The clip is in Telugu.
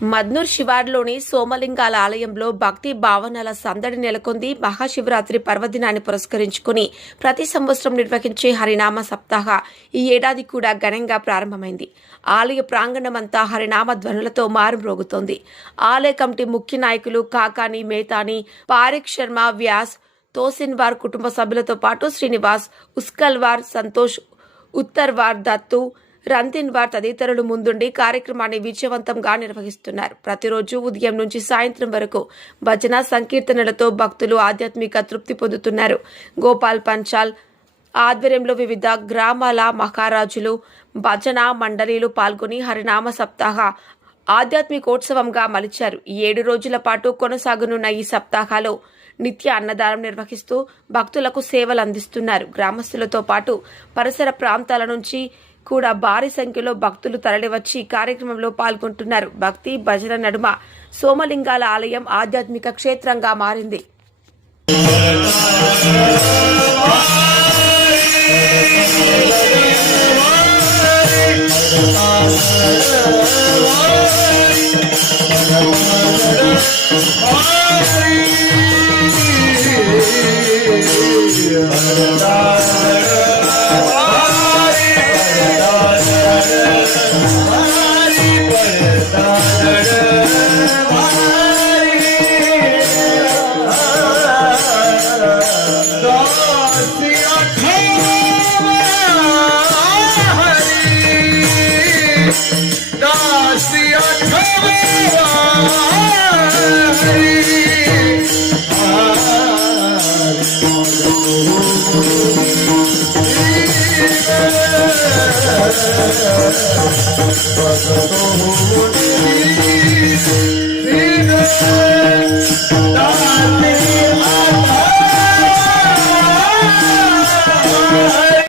మద్నూర్ శివార్లోని సోమలింగాల ఆలయంలో భక్తి భావనల సందడి నెలకొంది. మహాశివరాత్రి పర్వదినాన్ని పురస్కరించుకుని ప్రతి సంవత్సరం నిర్వహించే హరినామ సప్తాహ ఈ ఏడాది కూడా ఘనంగా ప్రారంభమైంది. ఆలయ ప్రాంగణమంతా హరినామ ధ్వనులతో మారుమ్రోగుతోంది. ఆలయ కమిటీ ముఖ్య నాయకులు కాకాని, మేతాని, పారిక్ శర్మ, వ్యాస్, తోసిన్వార్ కుటుంబ సభ్యులతో పాటు శ్రీనివాస్, ఉస్కల్వార్, సంతోష్, ఉత్తర్వార్, దత్తు, రంతిన్వార్ తదితరులు ముందుండి కార్యక్రమాన్ని విజయవంతంగా నిర్వహిస్తున్నారు. ప్రతిరోజు ఉదయం నుంచి సాయంత్రం వరకు భజన సంకీర్తనలతో భక్తులు ఆధ్యాత్మిక తృప్తి పొందుతున్నారు. గోపాల్ పంచాల్ ఆధ్వర్యంలో వివిధ గ్రామాల మహారాజులు, భజన మండలీలు పాల్గొని హరినామ సప్తాహ ఆధ్యాత్మికోత్సవంగా మలిచారు. 7 రోజుల పాటు కొనసాగనున్న ఈ సప్తాహాలో నిత్య అన్నదానం నిర్వహిస్తూ భక్తులకు సేవలు అందిస్తున్నారు. గ్రామస్తులతో పాటు పరిసర ప్రాంతాల నుంచి కూడా భారీ సంఖ్యలో భక్తులు తరలివచ్చి కార్యక్రమంలో పాల్గొంటున్నారు. భక్తి భజన నడుమ సోమలింగాల ఆలయం ఆధ్యాత్మిక క్షేత్రంగా మారింది.